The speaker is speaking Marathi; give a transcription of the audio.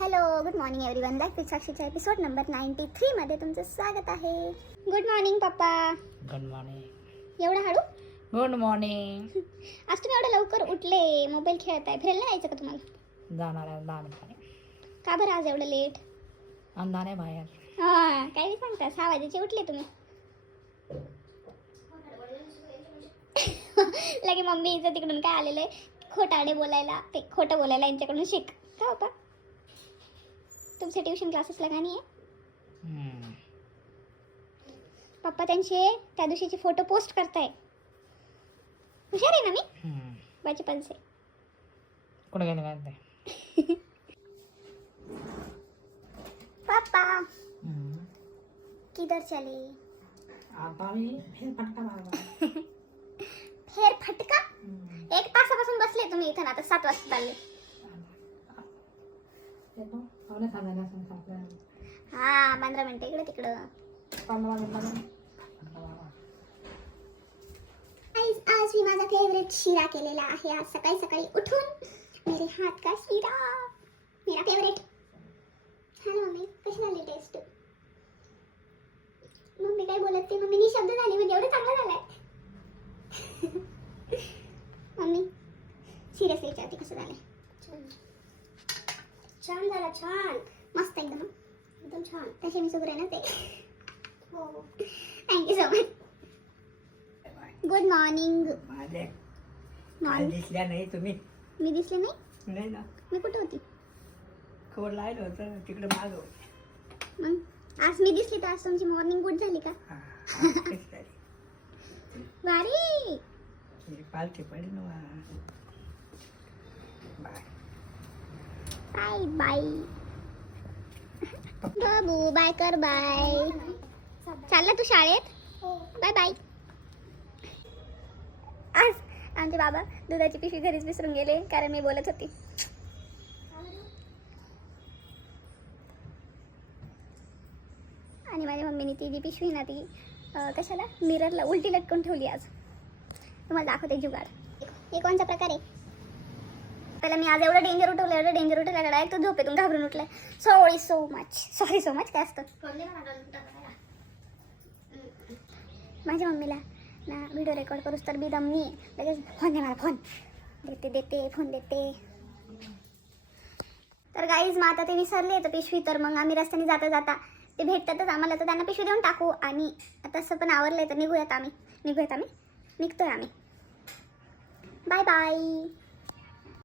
Hello, good morning everyone. Back with साक्षीच्या एपिसोड नंबर 93 मध्ये तुमचं स्वागत आहे. गुड मॉर्निंग पप्पा. Good morning. एवढा हळू? Good morning. आज तुम्ही एवढं लवकर उठले, मोबाईल खेळताय, फिरायला नाही यायचं का तुम्हाला? जाणार आहे 10 मिनिटांनी. का बरं आज एवढं लेट? अंधार आहे बाहेर. हां, काय सांगता, 6 वाजेचे उठले तुम्ही. लगे मम्मीचं तिकडून काय आलेलं आहे, खोटाडे बोलायला, ते खोटं बोलायला यांच्याकडून शिक. का पप्पा? तुमचे ट्युशन क्लासेसला गाणी आहे? पप्पा त्यांचे त्या दिवशीचे फोटो पोस्ट करताय. हुशार आहे ना मी? बचपन से. कुठे गेले काय ते? पापा किधर चले? आता मी फेरफटका मारला. फेर फटका? 1 तासापासून बसले तुम्ही इथं, आता 7 वाजता चालले. हा, 15 मिनिटं इकडे तिकडं. आज मी माझा फेवरेट शिरा केलेला आहे. आज सकाळी सकाळी उठून मेरे हात का शिरा, मेरा फेवरेट. हा मम्मी, कशी झाली टेस्ट? मम्मी काय बोलत ते, मम्मी निशब्द झाली म्हणजे एवढं चांगलं झालंय. मम्मी सिरियसली विचारते, कसं झालंय? छान झाला, छान, मस्त, एकदम एकदम छान. तसे मी सुगरे ना ते. हो, thank you so much. Good morning. दिसल्या नाही तुम्ही? मी दिसले नाही? नाही ना. मी कुठे होती? खबर लायलं होतं तिकडे माग. मग आज मी दिसली तर आज तुमची मॉर्निंग गुड झाली का? वारी पालखी पडली ना. बाय बाय बाय बाबू, बाय कर, बाय. चालला तू शाळेत? Bye bye. आज आमचे बाबा दुधाची पिशवी घरीच विसरून गेले, कारण मी बोलत होती. आणि माझ्या मम्मीने ती जी पिशवी ना ती कशाला मिररला उलटी लटकून ठेवली. आज तुम्हाला दाखवते जुगाड. हे कोणचा प्रकार आहे? पहिला मी आज एवढं डेंजर उठवलं डायरेक्ट तो झोपेतून घाबरून उठलाय. Sorry so much. काय असतं माझ्या मम्मीला ना, व्हिडिओ रेकॉर्ड करूस तर बी दम नाही. लगेच फोन दे मला, फोन देते. तर गाईज, मग आता ते विसरले तर पिशवी, तर मग आम्ही रस्त्याने जाता जाता ते भेटतातच आम्हाला, तर त्यांना पिशवी देऊन टाकू. आणि तसं पण आवरलंय तर निघतोय आम्ही. Bye bye.